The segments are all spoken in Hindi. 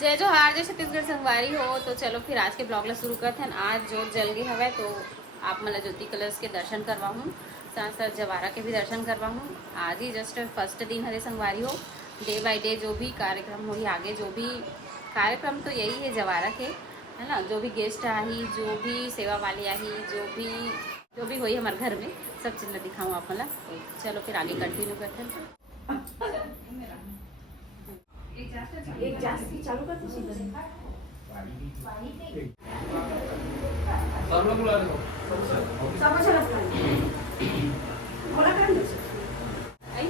जय जोहार, जय छत्तीसगढ़ संगवारी हो। तो चलो फिर आज के ब्लॉग ला शुरू करते हैं। आज जोत जल गई हवे तो आप मला ज्योति कलर्स के दर्शन करवा हूँ, साथ साथ जवारा के भी दर्शन करवा हूँ। आज ही जस्ट फर्स्ट दिन हरे संगवारी हो। डे बाय डे जो भी कार्यक्रम हो, आगे जो भी कार्यक्रम तो यही है जवारा के, है ना। जो भी गेस्ट आई, जो भी सेवा वाले आई, जो भी हुई हमारे घर में, सब चीज़ दिखाऊँ आप मला। तो चलो फिर आगे कंटिन्यू करते हैं। एक जास्त चालू कर दो समझ लगता है बोला कर दो आई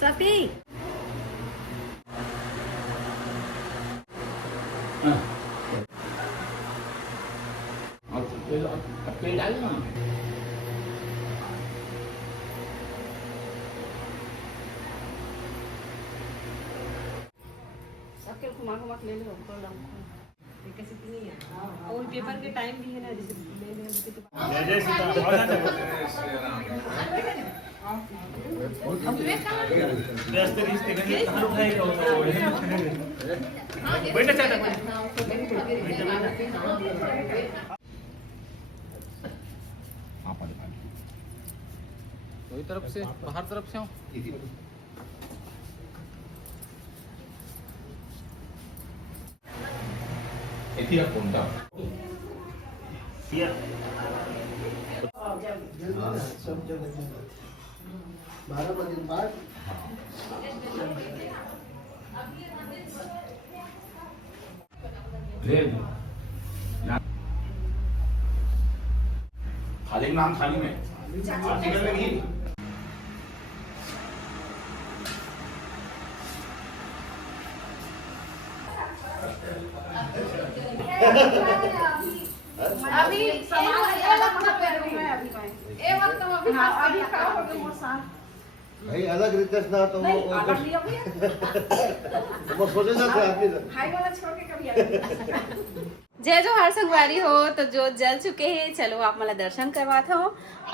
सती सबके घुमा घुमा के ले लो कैसे नहीं है और पेपर के टाइम भी है ना, जैसे ले ले जय जय सीताराम। व्यस्त रिश्ते के कहां उठाएगा वो बैठ चाहता कोई तरफ से बाहर तरफ से हूँ। कोणता सब जगह 12 बजे बाद थाली नाम थाली में आर्टिकल में नहीं। अभी भाई अलग रिक्वेस्ट ना तो वो सोचे ना जय जोहार संगवारी हो। तो जो जल चुके हैं, चलो आप मला दर्शन करवाते हो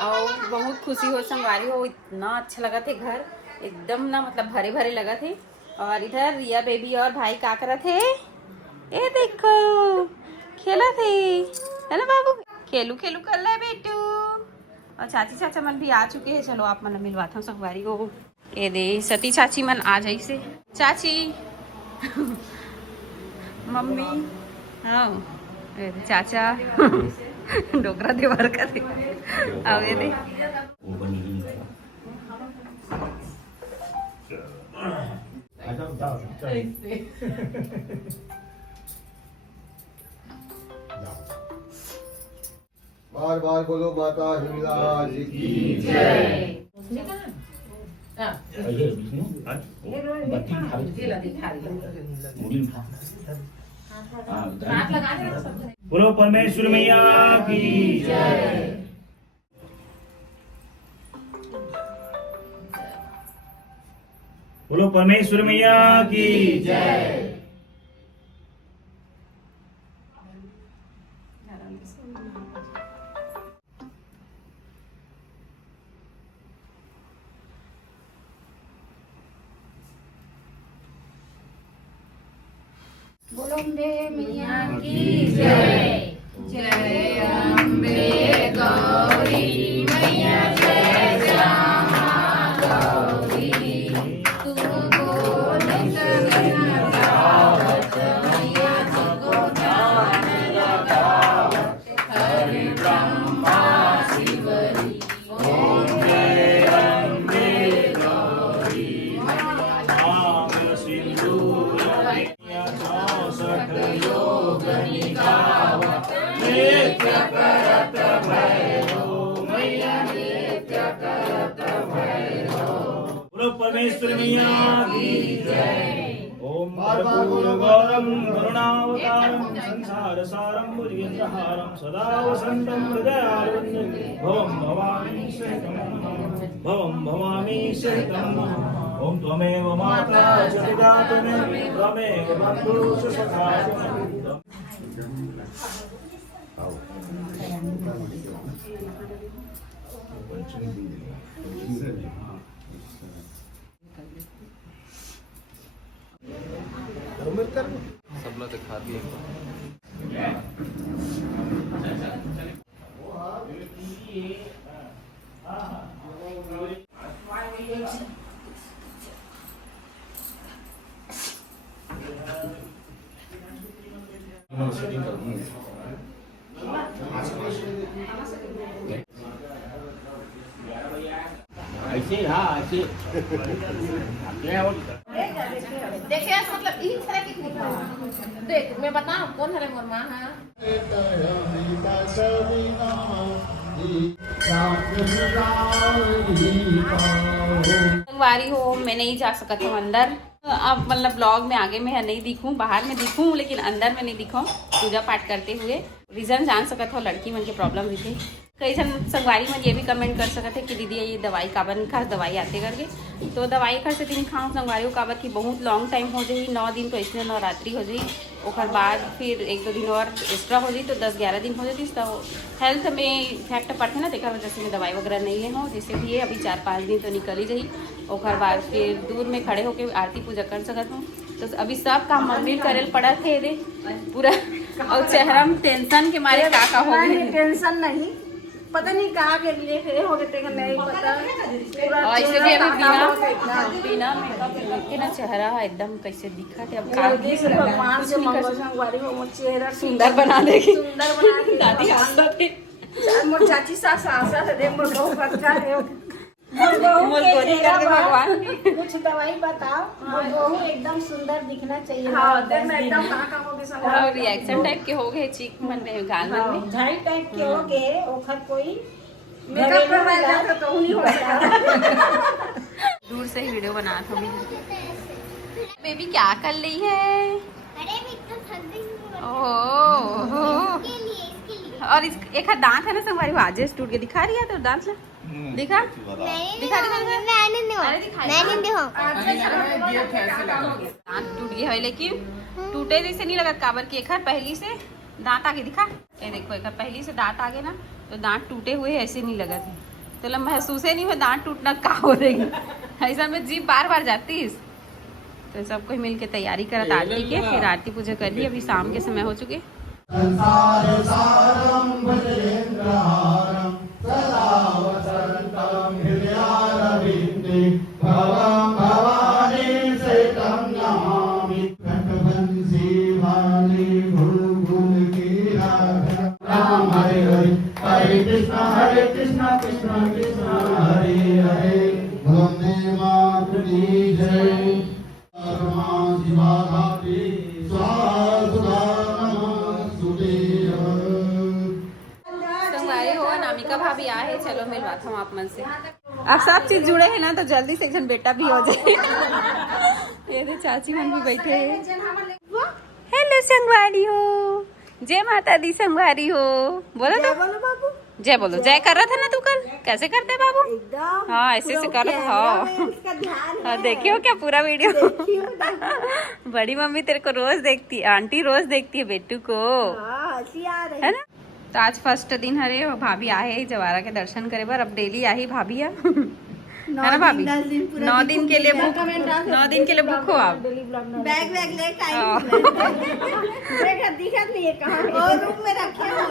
और बहुत खुशी हो संगवारी हो। इतना अच्छा लगा थे घर, एकदम ना मतलब भरे भरे लगा थे। और इधर रिया बेबी और भाई का कर थे, ये देखो खेला थे, है ना बाबू। खेलू खेलू कर ले बेटू। और चाची चाचा मन भी आ चुके हैं। चलो आप मन मिलवाता हूँ संगवारी को। ये दे सती चाची मन आ जाई से। चाची मम्मी, हाँ ये दे चाचा डोकरा दीवार का दे अब ये दे बार बार बोलो माता हिंगलाज की जय। बोलो परमेश्वर मैया की जय। बोलो परमेश्वर मैया की जय। अम्बे मैया की जय। जय अम्बे गौरी मैया जय श्यामा गौरी। तुमको लगावत मैया तुमको ध्यान लगावत। हरि ब्रह्मा शिवरी ओम जय अम्बे गौरी। आम्र सिंधूर सकल योग निगावत। नित्य करत भैरो मैया नित्य करत भैरो। बोलो परमेश्वर मैया की जय। ओम कर्पूर गौरम करुणावतारम संसार सारम भुजगेन्द्रहारम सदा वसंतम हृदयारविंदे भवम भवानी सहितं भवम भवानी सहितं। ओम त्वमेव माता च पिता त्वमेव बन्धुः च सखा त्वमेव। सब लोग दिखा दिए ऐसे हाँ ऐसे देखिए मतलब इस तरह की देख मैं बताऊं कौन हरे मोर माँ है। संगवारी हो मैं नहीं जा सकती हूँ अंदर। अब मतलब ब्लॉग में आगे मैं नहीं दिखूं, बाहर में दिखूं लेकिन अंदर में नहीं दिखाऊं पूजा पाठ करते हुए। रीजन जान सकत हो लड़की मन के प्रॉब्लम भी थे। कई जन संगवारी में ये भी कमेंट कर सकते हैं कि दीदी ये दवाई काबर नहीं खा, दवाई आते करके तो दवाई खा से दिन खाऊँ संगवारी काबर की बहुत लॉन्ग टाइम हो जाए, 9 दिन तो इसमें नवरात्रि हो जाए, ओकर बाद फिर 1-2 दिन और एक्स्ट्रा हो जाए तो 10-11 दिन हो जाती तो हेल्थ में इफेक्ट पड़ते ना, तेकर वजह से मैं दवाई वगैरह नहीं ले हूँ। जैसे भी ये अभी 4-5 दिन तो निकल ही जाही, ओकर बाद फिर दूर में खड़े होकर आरती पूजा कर सकत हूँ। तो अभी सब काम मंदिर करे पड़ा थे दे पूरा और चेहरा में टेंशन के मारे का हो गए। टेंशन नहीं, पता नहीं कहाँ के लिए हो गए थे नहीं पता। और ऐसे भी अभी बिना मेकअप के ना चेहरा एकदम कैसे दिखा थे। अब भगवान से मंगल संगवारी हो मोर चेहरा सुंदर बना देगी, सुंदर बना के दादी हंसत थे। मोर चाची सास आशा से दे मोर बहुत अच्छा है। मोर गोरी करके भगवान कुछ दवाई बताओ, मोर बहू एकदम सुंदर दिखना चाहिए। हाँ देख मैं एकदम कहाँ हो गए संगवारी। और रिएक्शन टाइप के हो गए, चीक मन में गाल मन में झाई टाइप के हो गए। ओखर कोई मेकअप करवाया जाता तो नहीं हो सकता। दूर से ही वीडियो बना था। बेबी क्या कर रही है? अरे मैं तो थक गई हूँ। ओह इसके लिए और एक हाथ दांत है ना संगवारी, वो आज टूट के दिखा रही है तो दांत ला दिखा दिखा मैंने देखो दांत टूट गया है लेकिन टूटे जैसे नहीं लगा काबर की। एक पहली से दांत आगे दिखा, ये देखो एक पहली से दांत आगे ना तो दांत टूटे हुए ऐसे नहीं लगा थे तो महसूस ही नहीं हुआ दांत टूटना का हो रही। ऐसा में जीभ बार बार जाती है। तो सब कोई मिलके तैयारी करत आरती के, फिर आरती पूजा कर ली। अभी शाम के समय हो चुके। संसार सारम भजेन्द्रहारम सदा वसंतम हृदयारविंदे भवम भवानी सहितं नमामि। कंठबंसी वाली बुलबुल की राधा राम हरे हरे हरे कृष्ण कृष्ण कृष्ण हरे हरे। वंदे मातरम की जय। शिवा भावी संगवारी हो नामिका भाभी आए, चलो मिलवाता हूँ आप मन से। अब सब चीज जुड़े हैं ना तो जल्दी से एक जन बेटा भी हो जाए। ये दे चाची मन भी बैठे हैं। हेलो संगवारी हो, जय माता दी संगवारी हो। बोलो तो बाबू जय बोलो। जय कर रहा था ना तू कल, कैसे करते बाबू? एकदम हाँ ऐसे से कर। हाँ उसका ध्यान हाँ देखियो क्या पूरा वीडियो। बड़ी मम्मी तेरे को रोज देखती है, आंटी रोज देखती है बेटू को, हंसी आ रही है ना। तो आज फर्स्ट दिन हरे भाभी आए जवारा के दर्शन करे बार। अब डेली आई भाभी है ना भाभी? 9 दिन के लिए भूख, 9 दिन के लिए भूख हो आप। बैग वैग लेके आई हाँ। दिखत नहीं है कहाँ और रूम में रखे हो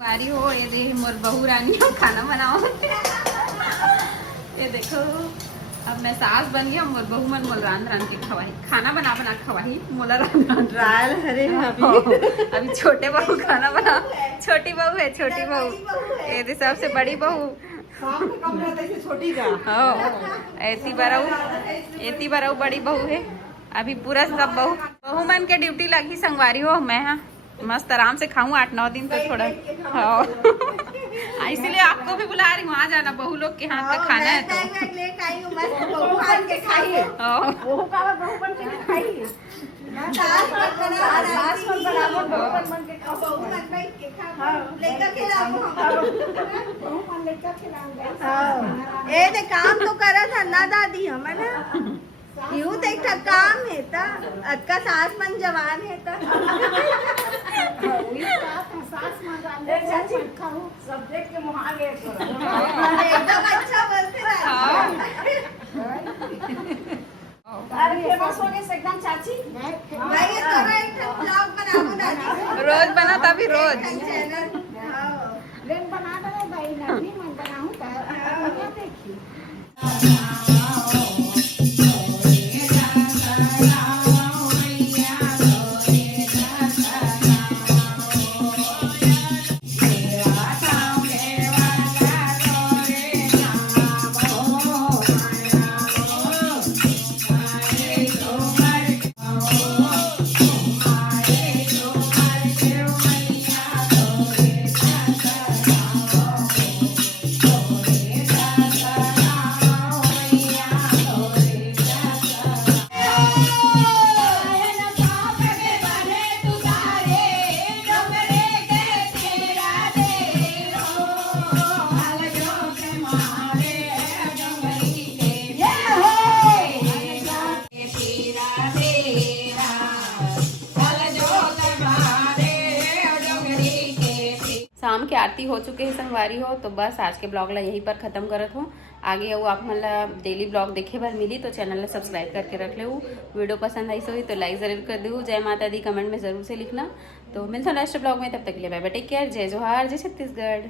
वारी हो ये दे मोर बहू रानी हो खाना बनाओ। ये देखो अब मैं सास बन गया, मोर बहू मन मोल रान रान के खवाही, खाना बना बना खवाही मोला रान रायल हरे भाभी अभी छोटे बहू खाना बना, छोटी बहू है, छोटी बहू ये दे सबसे बड़ी बहू छोटी का एती बारऊ बड़ी बहू है। अभी पूरा सब बहू मन के ड्यूटी लगी संगवारी हो। मैं हाँ मस्त आराम से खाऊं 8-9 दिन तक थोड़ा। हाँ इसीलिए आपको भी बुला रही हूँ, आ जाना बहू लोग के हाथ का खाना है तो काम तो करा था ना दादी हमें ना यूं तो एक काम है ता अक्का सास मन जवान है ता सब्जेक्ट के मुहाल एकदम अच्छा बोलते फेमस हो गए एकदम चाची भाई ये तो एक ब्लॉग बनाओ दादी रोज बना तभी रोज चैनल बना दो भाई नहीं मैं बनाऊं तो देखिए शाम के आरती हो चुके हैं संगवारी हो, तो बस आज के ब्लॉग ला यहीं पर खत्म करत हूँ। आगे वो आप मतलब डेली ब्लॉग देखे बार मिली तो चैनल ला सब्सक्राइब करके रख ले। वीडियो पसंद आई सो तो लाइक जरूर कर दो। जय माता दी कमेंट में जरूर से लिखना। तो मिलता हूँ नेक्स्ट ब्लॉग में, तब तक के लिए बाय बाय, टेक केयर, जय जोहार, जय छत्तीसगढ़।